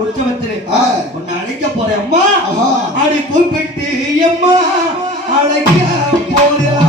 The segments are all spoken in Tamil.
உற்சவத்திலே உன்னை அழைக்க போறேன் அம்மா. அடி கூப்பிட்டு அம்மா அழைக்க போறேன்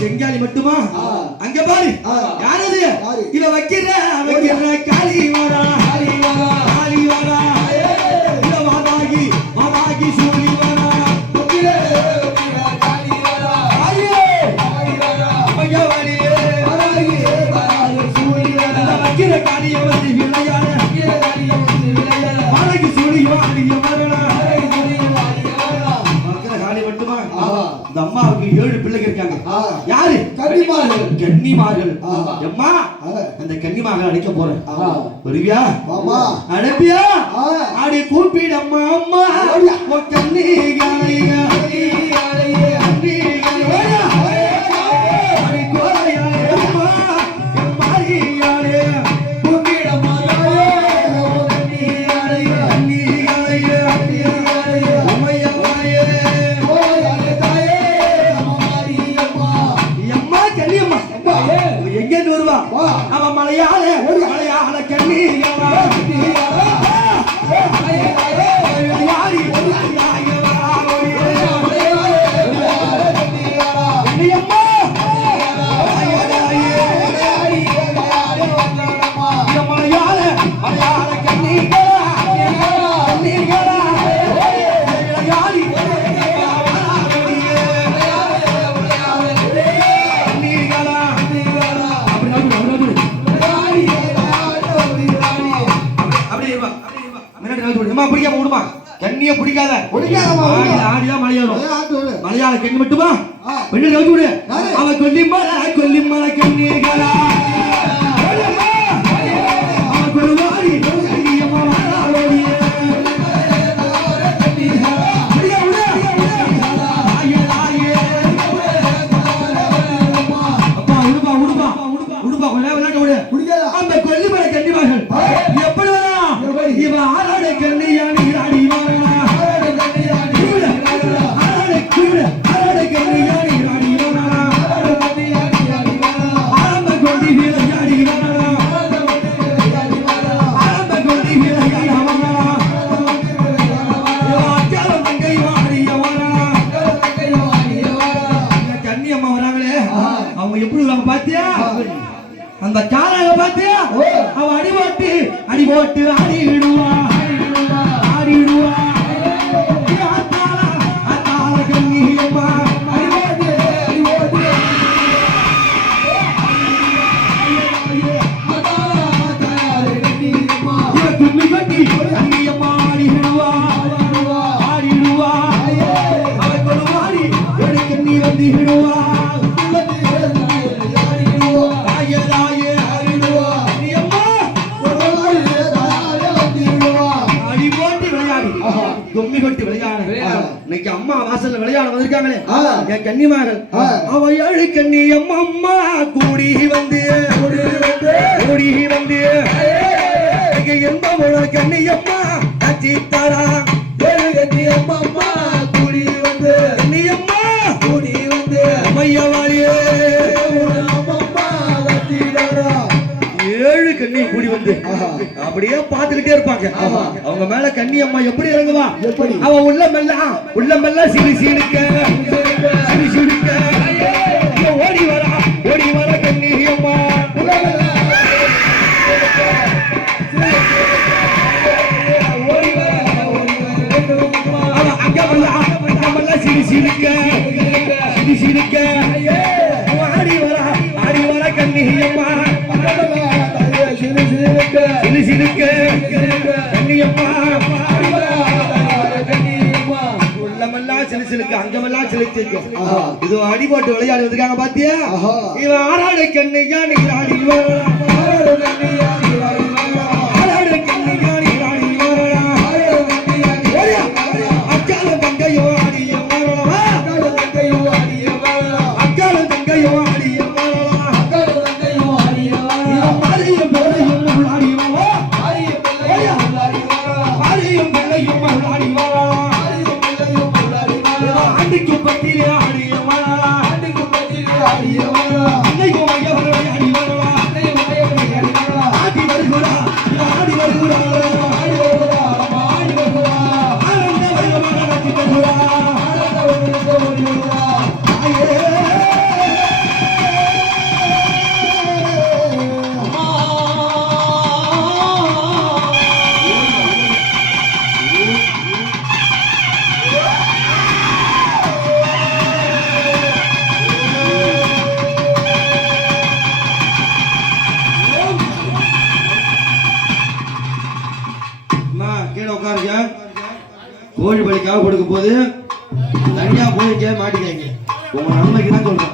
செங்காலி மட்டுமா? அங்க பாரு யாரது இவ வைக்கிற காளி வாரா காளி வாரா இவ வாதாகி வாதாகி சூழி வாரா காளி வாரா ஐயே ஐயா வாரியே சூழி வாரா வைக்கிற காளிய வந்து விளையாட வாதாகி சூழி வாரிய வாரா காளி மட்டுமா? இந்த அம்மாவுக்கு 7 பிள்ளைங்க இருக்காங்க. யாரு? கன்னிமார்கள். அம்மா அந்த கன்னிமார்கள் அழைக்க போறேன். வருவியா? அழைப்பியா? ஆடி கூப்பிடு அம்மா அம்மா கன்னிகாலையா மலையாள கண்ணீர் அம்மா பிடிக்காம விடுமா கண்ணிய பிடிக்காத ஆடிதான் மலையாளம் மலையாள கண்ணி மட்டுமா பெண்ணு கவுத்து விடு அவ கொல்லிமலை கண்ணிகளா அந்த கொல்லிமலை கன்னிமார்கள் எப்படி இவன் ஆறாட கண்ணியானி கன்னியம்மா வராங்களே அவங்க எப்படி பாத்தியா அந்த காலாக பாத்தியா அவ அடி போட்டு ஆடிடுவா கண்ணியம்மா கும்மி கட்டி கண்ணியம்மா ஆடிடுவா அவ கொடுவாடி கண்ணி வந்துடுவா கும்மி கொட்டி விளையாட இன்னைக்கு அம்மா வாசல்ல விளையாட வந்திருக்காங்களே என் கன்னிமார்கள் அவ ஏழு கண்ணி அம்மா கூடி வந்து என்பவள கண்ணி அம்மா கட்சி தரா ஏழு கண்ணி அம்மா கூடி வந்து கண்ணி அம்மா கூடி வந்து மையவாளியே ஏழு கண்ணி கூடி வந்து அப்படியே பார்த்துக்கிட்டே இருப்பாங்க அவங்க மேல கண்ணி அம்மா எப்படி இறங்குவா அவ உள்ளமெல்லாம் சிரிக்க ஓடி வர கண்ணி அம்மா அங்கமெல்லாம் சிரிக்க ஆடி வர கண்ணி அம்மா அங்கமெல்லாம் சிலிச்சிருக்கு இது அடிபட்டு விளையாடி வந்திருக்காங்க பாத்தியா இவன் ஆறாடு கண்ணையா நீராடி அக்காலும் தங்கையோ கோழி பலிக்காக கொடுக்க போது தனியா போய் மாட்டிக்காங்க உங்க நன்மைக்கு தான் சொல்றேன்.